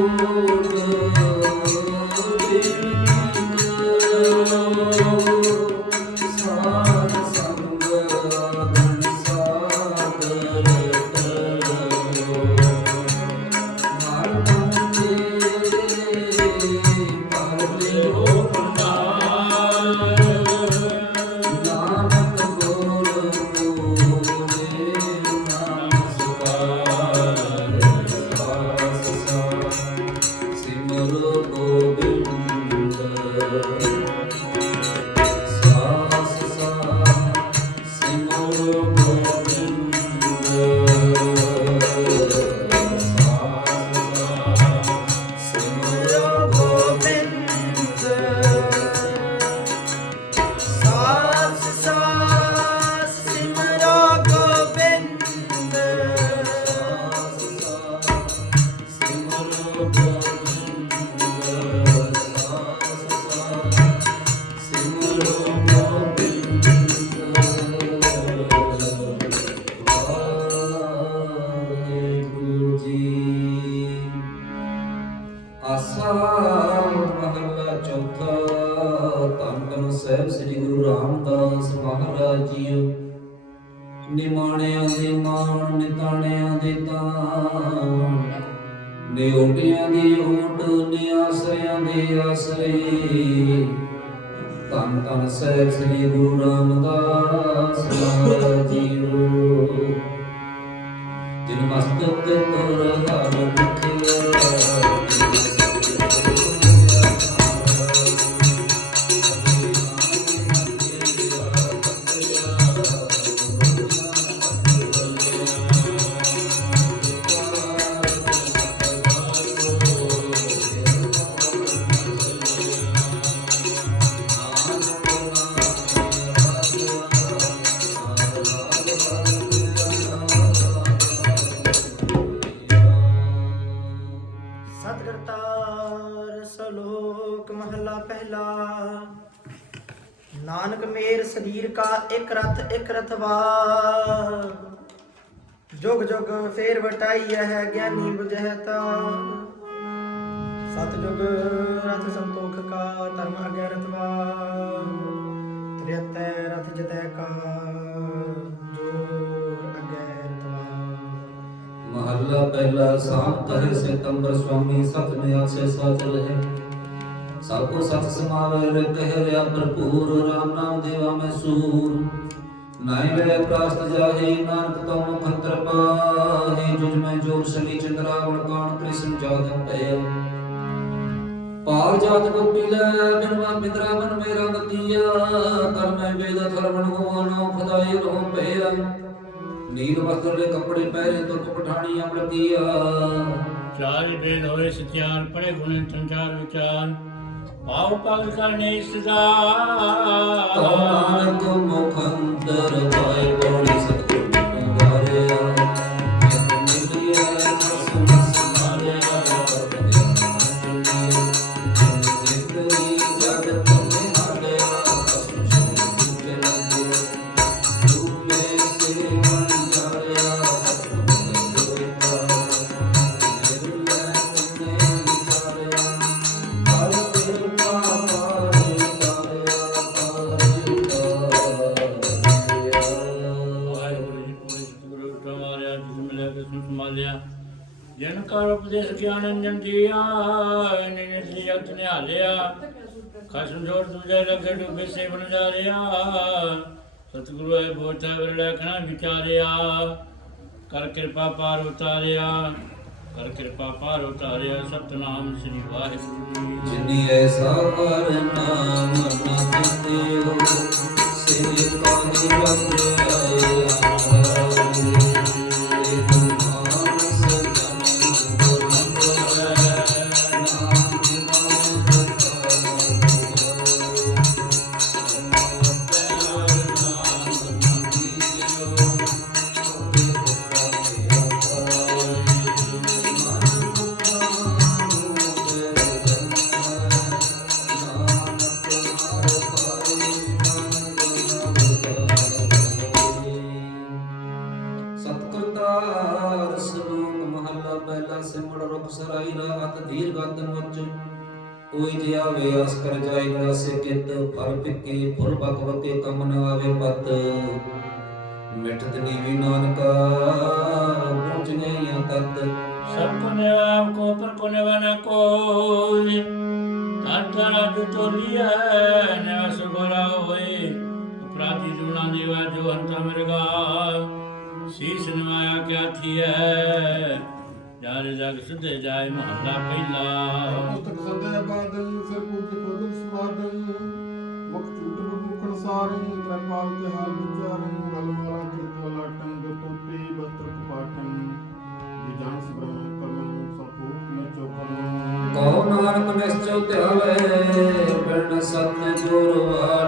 Oh, ਨਿਮਾਣਿਆਂ ਦੇ ਮਾਣ ਨਿਤਾਣਿਆਂ ਦੇ ਤਾਣ। ਨਿਉਟਿਆਂ ਦੀ ਓਟ ਨਿਆਸਰਿਆਂ ਦੇ ਆਸਰੇ। ਧੰਨ ਧੰਨ ਸਾਹਿਬ ਸ੍ਰੀ ਗੁਰੂ ਰਾਮਦਾਸ ਮਹਾਰਾਜ ਸਤਿਗੁਰਤਾਰ ਸਲੋਕ ਮਹਲਾ ਪਹਿਲਾ। ਨਾਨਕ ਮੇਰ ਸਰੀਰ ਕਾ ਇੱਕ ਰਥ ਇੱਕ ਰਥਵਾ। ਜੁਗ ਜੁਗ ਫੇਰ ਵਟਾਈ ਹੈ ਗਿਆਨੀ 부ਝਹਿ ਸਤ ਜੁਗ ਰਥ ਸੰਤੋਖ ਕਾ ਧਰਮ ਅਗੈ ਰਤਵਾ ਤ੍ਰਿਅਤੈ ਰਥ ਜਤੈ ਕਾ। ਮਹੱਲਾ ਪਹਿਲਾ ਸਾਤ ਹੈ ਸਿਤੰਬਰ ਸੁਆਮੀ ਸਤ ਨਿਆਸੇ ਸਾਚ ਰਹੇ ਸਭ ਕੋ ਸਤ ਸਮਾਵੇ ਰੇ ਕਹਿ ਰਿਆ ਭਰਪੂਰ, ਰਾਮ ਨਾਮ ਦੇਵਾ ਮੈਂ ਸੂਰ। ਨਾਈ ਵੇ ਪ੍ਰਾਸਤ ਜਾਹੀ, ਨਾਨਕ ਤਉ ਮੁਖ ਅੰਤਰ ਪਾਹੀ, ਜੁਜ ਮੈਂ ਜੋਰ ਸਲੀ ਚੰਦਰਾਵਣ ਕਾਣ ਕ੍ਰਿਸ਼ਨ ਜਾਤ ਭਇਆ ਪਾਰ ਜਾਤ ਗੋਪੀ ਲੈ, ਬਿਨਵਾ ਮਿਤਰਾ ਮਨ ਮੇਰਾ ਗਤੀਆ ਕਰ ਮੈਂ ਵੇਦ ਥਰਵਣ ਹੋਵਨੋ ਖੁਦਾਈ ਰੋ ਪਿਆ। ਨੀਲ ਵਸਤਰ ਦੇ ਕੱਪੜੇ ਪਹਿਰੇ ਤੁਰਕ ਪਠਾਣੀ ਅਮਰਤੀਆ ਚਾਰ ਵੇਦ ਹੋਏ ਸਤਿਆਨ ਪੜੇ ਗੁਣ ਸੰਚਾਰ ਵਿਚਾਰ। ਭਾਵ ਪਗ ਕਰਨੇ ਸਦਾ ਤਾਨਕ ਮੁਖ ਜਨ ਕਰ ਉਪਦੇਸ਼ ਗਿਆਨ ਅੰਜਨ ਦੀਆ ਨਿਨ ਜਗਤ ਨਿਹਾਲਿਆ ਖਸਮ ਜੋੜ ਦੂਜੇ ਲਗੇ ਡੁੱਬੇ ਸੇ ਬਣ ਸਤਿਗੁਰੂ ਹੈ ਬੋਚਾ ਵਿਰੜਾ ਕਣਾ ਵਿਚਾਰਿਆ। ਕਰ ਕਿਰਪਾ ਪਾਰ ਉਤਾਰਿਆ, ਕਰ ਕਿਰਪਾ ਪਾਰ ਉਤਾਰਿਆ। ਸਤਨਾਮ ਸ੍ਰੀ ਵਾਹਿਗੁਰੂ। ਜਿਨੀ ਐਸਾ ਹਰ ਨਾਮ ਨਾ ਜਪਿਓ ਸਿਮੜ ਰੁਖ ਸਰਾਈ ਰਾਤ ਧੀਰ ਗਾਤਨ ਵਿੱਚ ਕੋਈ ਜਿਆ ਵੇ ਅਸ ਕਰ ਜਾਏ ਗਾਸੇ ਕਿਤ ਫਲ ਪਿੱਕੇ ਫੁੱਲ ਬਕਵਤੇ ਕਮ ਨ ਆਵੇ ਪਤ ਮਿਠਤ ਨੀਵੀ ਨਾਨਕਾ ਪਹੁੰਚ ਗਈਆਂ ਤਤ ਸਭ ਕੋ ਨਿਵਾਮ ਕੋ ਪਰ ਕੋ ਨਿਵਾਨਾ ਕੋਈ ਤਾਤਰਾ ਦੁਤੋਲੀਆ ਨਿਵਾਸ ਗੋਰਾ ਹੋਏ ਅਪਰਾਧੀ ਜੁਣਾ ਦੇਵਾ ਜੋ ਹੰਤਾ ਮਿਰਗਾ ਸੀਸ ਨਵਾਇਆ ਕਿਆ ਥੀਐ ਜਾਰ ਜਗ ਸੁਧੇ ਜਾਏ ਮਹੱਲਾ ਪਹਿਲਾ। ਪੁਸਤਕ ਸੰਦੇ ਬਾਦਲ ਸਿਰ ਪੂਜ ਕੋਦਲ ਸਮਾਦਲ ਮੁਖ ਚੂਟਰ ਮੁਖਣ ਸਾਰੀ ਤ੍ਰੈਪਾਲ ਤੇ ਹਾਲ ਵਿਚਾਰਨ ਗਲ ਮਾਲਾ ਜਿਤ ਲਾਟੰ ਗਤੋਤੀ ਬਸਤਰ ਕਪਾਟੰ ਜੀ ਜਾਣ ਸਬਰਮ ਕਰਮਨ ਸੰਪੂਤ ਨ ਚੋਕਨ ਕਉ ਨਾਨਕ ਨਿਸਚੋ ਧਿਆਵੇ ਬਿਨ ਸਤ ਜੋਰ ਕੋ